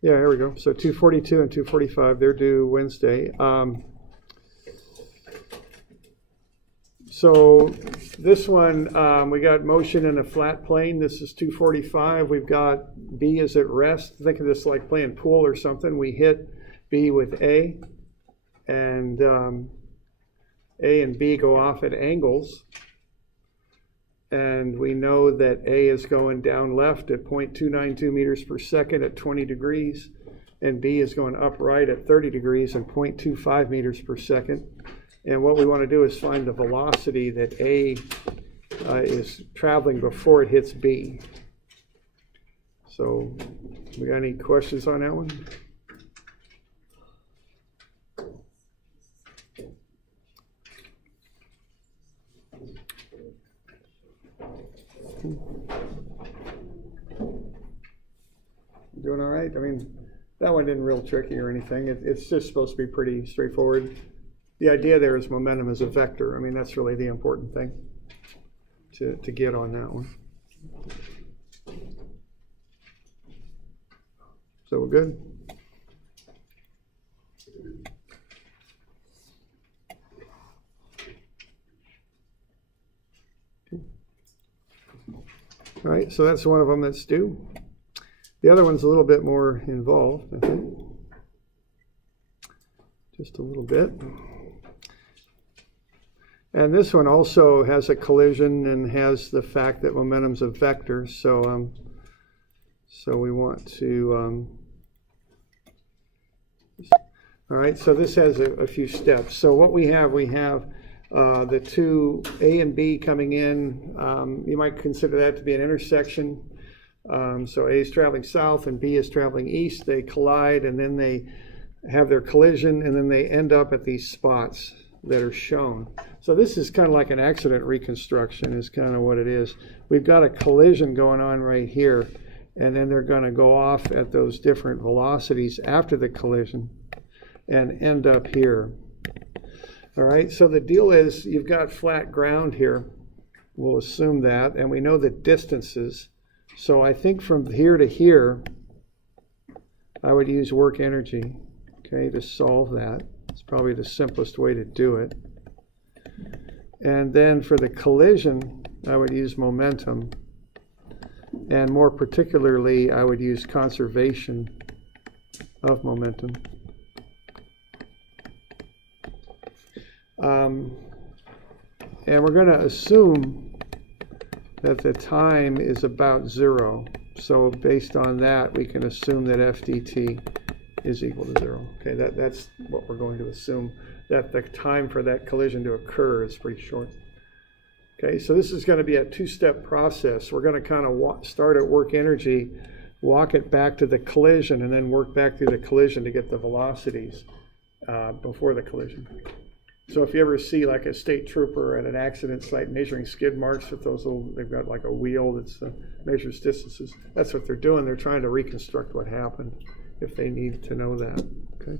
Yeah, here we go. So 242 and 245, they're due Wednesday. So this one, we got motion in a flat plane. This is 245. We've got B is at rest. Think of this like playing pool or something. We hit B with A, and A and B go off at angles. And we know that A is going down left at 0.292 meters per second at 20 degrees, and B is going up right at 30 degrees and 0.25 meters per second. And what we want to do is find the velocity that A is traveling before it hits B. So, we got any questions on that one? Doing all right? I mean, that one isn't real tricky or anything. It's just supposed to be pretty straightforward. The idea there is momentum is a vector. I mean, that's really the important thing to get on that one. So we're good? Okay. All right, so that's one of them that's due. The other one's a little bit more involved, I think. Just a little bit. And this one also has a collision and has the fact that momentum's a vector. So, so we want to. All right. So this has a few steps. So what we have the two A and B coming in. You might consider that to be an intersection. So A is traveling south and B is traveling east. They collide and then they have their collision and then they end up at these spots that are shown. So this is kind of like an accident reconstruction is kind of what it is. We've got a collision going on right here, and then they're going to go off at those different velocities after the collision and end up here. All right, so the deal is you've got flat ground here. We'll assume that, and we know the distances. So I think from here to here, I would use work energy, okay, to solve that. It's probably the simplest way to do it. And then for the collision, I would use momentum. And more particularly, I would use conservation of momentum. And we're going to assume that the time is about 0. So based on that, we can assume that FDT is equal to 0. Okay, that's what we're going to assume, that the time for that collision to occur is pretty short. Okay, so this is going to be a two-step process. We're going to kind of start at work energy, walk it back to the collision, and then work back through the collision to get the velocities before the collision. So if you ever see like a state trooper at an accident site measuring skid marks with those little, they've got like a wheel that measures distances. That's what they're doing. They're trying to reconstruct what happened if they need to know that. Okay.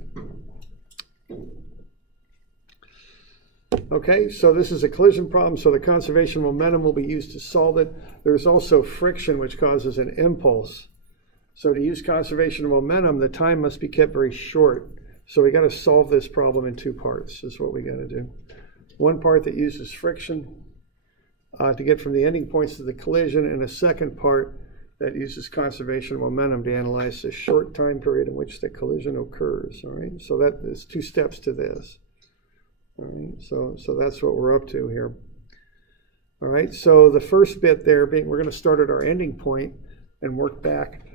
Okay, so this is a collision problem, so the conservation momentum will be used to solve it. There's also friction, which causes an impulse. So to use conservation of momentum, the time must be kept very short. So we got to solve this problem in two parts, is what we got to do. One part that uses friction to get from the ending points to the collision, and a second part that uses conservation of momentum to analyze the short time period in which the collision occurs. All right, so that is two steps to this. All right, so that's what we're up to here. All right, so the first bit there being, we're going to start at our ending point and work back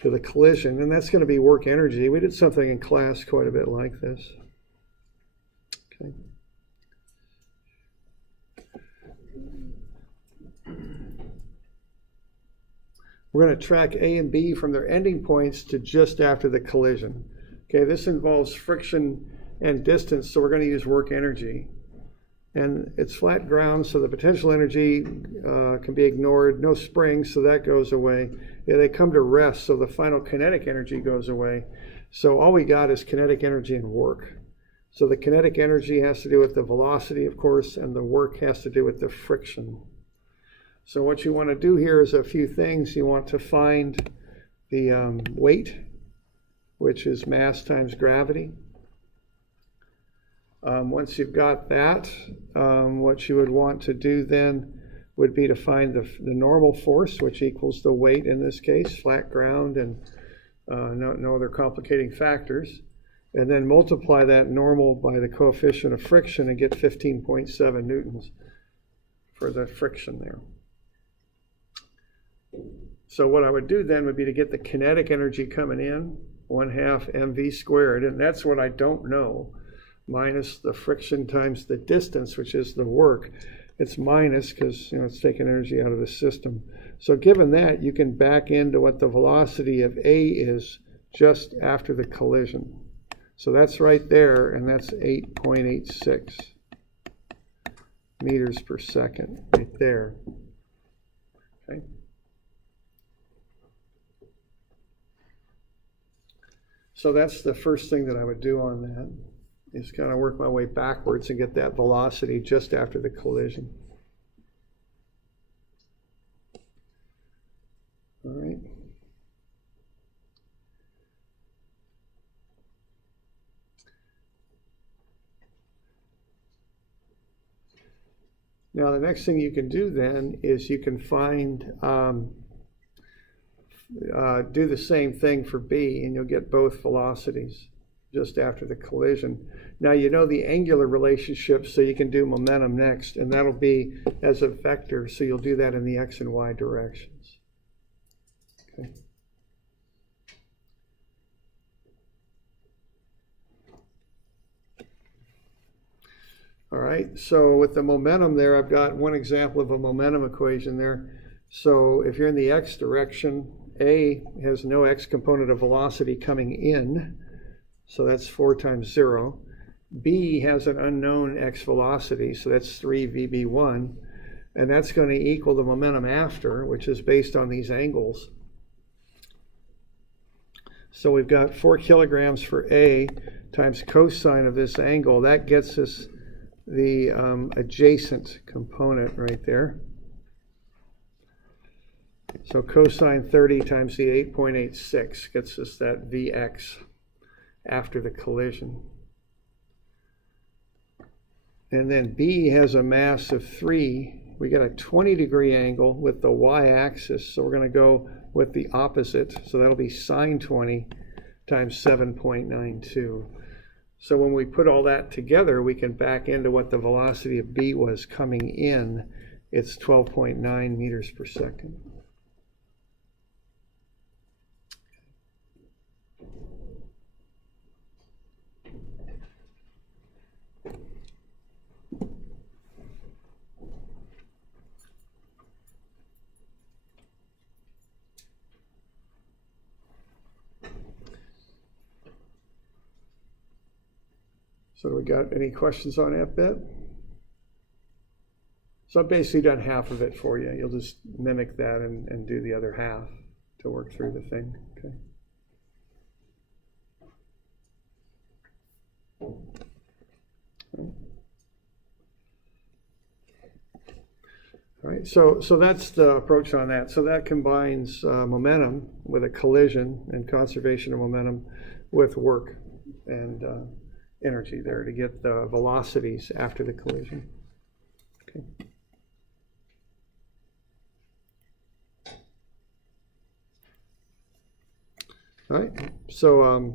to the collision, and that's going to be work energy. We did something in class quite a bit like this. Okay. We're going to track A and B from their ending points to just after the collision. Okay, this involves friction and distance, so we're going to use work energy. And it's flat ground, so the potential energy can be ignored. No spring, so that goes away. Yeah, they come to rest, so the final kinetic energy goes away. So all we got is kinetic energy and work. So the kinetic energy has to do with the velocity, of course, and the work has to do with the friction. So what you want to do here is a few things. You want to find the weight which is mass times gravity. Once you've got that, what you would want to do then would be to find the normal force, which equals the weight in this case, flat ground, and no other complicating factors. And then multiply that normal by the coefficient of friction and get 15.7 newtons for the friction there. So what I would do then would be to get the kinetic energy coming in, 1/2 mv squared, and that's what I don't know, minus the friction times the distance, which is the work. It's minus because it's taking energy out of the system. So given that, you can back into what the velocity of A is just after the collision. So that's right there, and that's 8.86 meters per second right there. Okay. So that's the first thing that I would do on that, is kind of work my way backwards and get that velocity just after the collision. All right. Now the next thing you can do then is you can find, do the same thing for B, and you'll get both velocities just after the collision. Now you know the angular relationship, so you can do momentum next, and that'll be as a vector, so you'll do that in the x and y directions. Okay. All right, so with the momentum there, I've got one example of a momentum equation there. So if you're in the x direction, A has no x component of velocity coming in, so that's 4 times 0. B has an unknown x velocity, so that's 3 VB1, and that's going to equal the momentum after, which is based on these angles. So we've got 4 kilograms for A times cosine of this angle. That gets us the adjacent component right there. So cosine 30 times the 8.86 gets us that Vx after the collision. And then B has a mass of 3. We got a 20-degree angle with the y-axis, so we're going to go with the opposite. So that'll be sine 20 times 7.92. So when we put all that together, we can back into what the velocity of B was coming in. It's 12.9 meters per second. So we got any questions on that bit? So I've basically done half of it for you. You'll just mimic that and do the other half to work through the thing. Okay. All right, so that's the approach on that. So that combines momentum with a collision and conservation of momentum with work and energy there to get the velocities after the collision. Okay. All right, so